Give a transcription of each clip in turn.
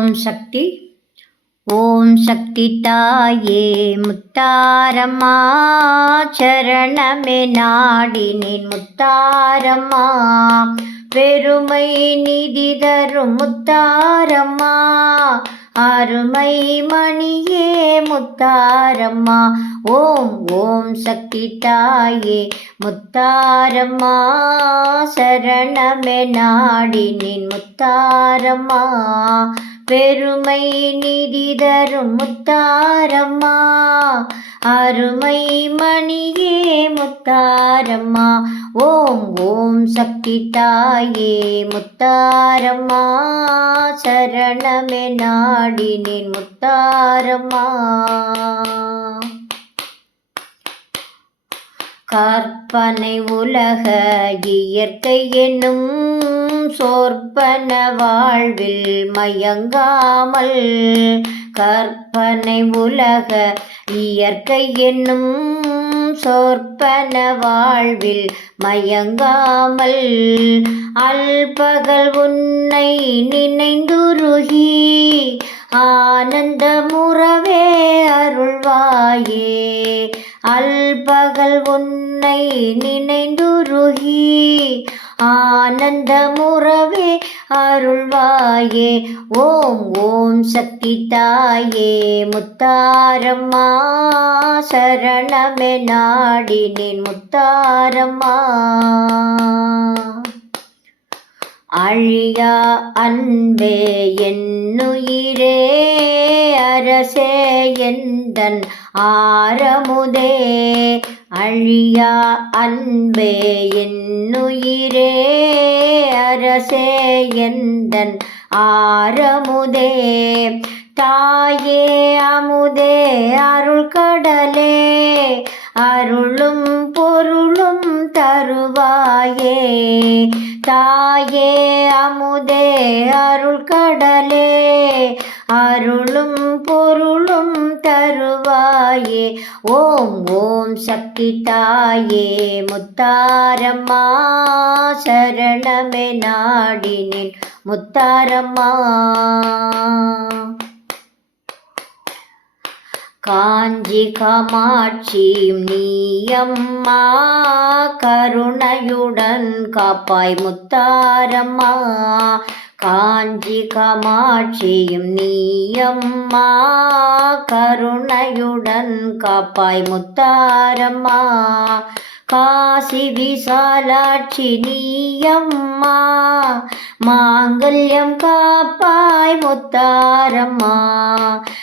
ஓம் சக்தி. ஓம் சக்தி தாயே முத்தாரம்மா சரணமே நாடினேன் முத்தாரம்மா. பெருமை நிதி தரும் முத்தாரம்மா. அருமை மணியே முத்தாரம்மா. ஓம் ஓம் சக்தி தாயே முத்தாரம்மா சரணமே நாடினின் முத்தாரம்மா. பெருமை நிதி தரும் முத்தாரம்மா. அருமை மணியே முத்தாரம்மா. ஓம் ஓம் சக்தி தாயே முத்தாரம்மா. சரணமே நாடினேன் முத்தாரம்மா. கற்பனை உலக இயற்கை என்னும் சோற்பன வாழ்வில் மயங்காமல் கற்பனை உலக இயற்கை என்னும் சோர்பன வாழ்வில் மயங்காமல் அல்பகல் உன்னை நினைந்துருகி ஆனந்த முறவே அருள்வாயே. அல்பகல் உன்னை நினைந்துருகி. ஆனந்த முறவே அருள்வாயே. ஓம் ஓம் சக்தி தாயே. முத்தாரம்மா சரணமே நாடினேன் முத்தாரம்மா. அழியா அன்பே என்னுயிரே அரசே எந்தன் ஆரமுதே. அழியா அன்பே என்னுயிரே அரசே எந்தன் ஆரமுதே. தாயே அமுதே அருள் கடலே. அருளும் பொருளும் தருவாயே. தாயே அமுதே அருள் கடலே அருளும் பொருளும் தருவாயே. ஓம் ஓம் சக்தி தாயே முத்தாரம்மா சரணமே நாடினின் முத்தாரம்மா. காஞ்சி காமாட்சியும் நீயம்மா கருணையுடன் காப்பாய் முத்தாரம்மா. காஞ்சி காமாட்சியும் நீயம்மா கருணையுடன் காப்பாய் முத்தாரம்மா. காசி விசாலாட்சி நீயம்மா மாங்கல்யம் காப்பாய் முத்தாரம்மா.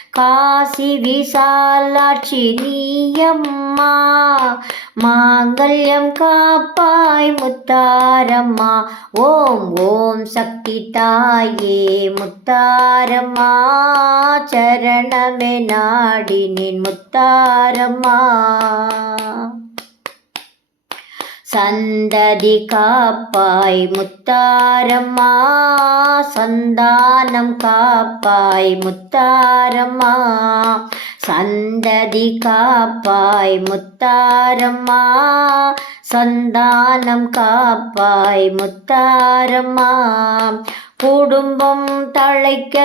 காசி விசாலாட்சி நீயம்மா. மாங்கல்யம் காப்பாய் முத்தாரம்மா. ஓம் ஓம் சக்தி தாயே முத்தாரம்மா. சரணமே நாடினேன் முத்தாரம்மா. சந்ததி காப்பாய் முத்தாரம்மா சந்தானம் காப்பாய் முத்தாரம்மா. சந்ததி காப்பாய் முத்தாரம்மா சந்தானம் காப்பாய் முத்தாரம்மா. குடும்பம் தழைக்க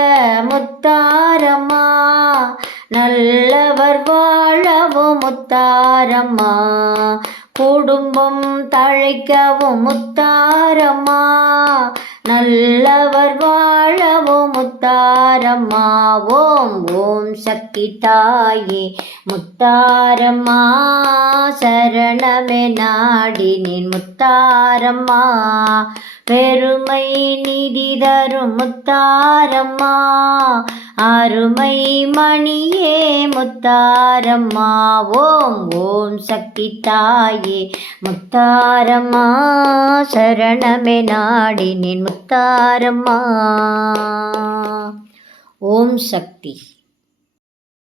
முத்தாரம்மா நல்லவர் வாழவும் முத்தாரம்மா. குடும்பம் தழைக்கவும் முத்தாரம்மா. நல்லவர் வாழவும் முத்தாரம்மா. ஓம் ஓம் சக்தி தாயே. முத்தாரம்மா சரணமே நாடினேன் முத்தாரம்மா. பெருமை நிதி தரும் முத்தாரம்மா. அருமை மணியே முத்தாரம்மா. ஓம் ஓம் சக்தி தாயே. தாயே முத்தாரம்மா சரணமே நாடினேன் முத்தாரம்மா. ஓம் சக்தி.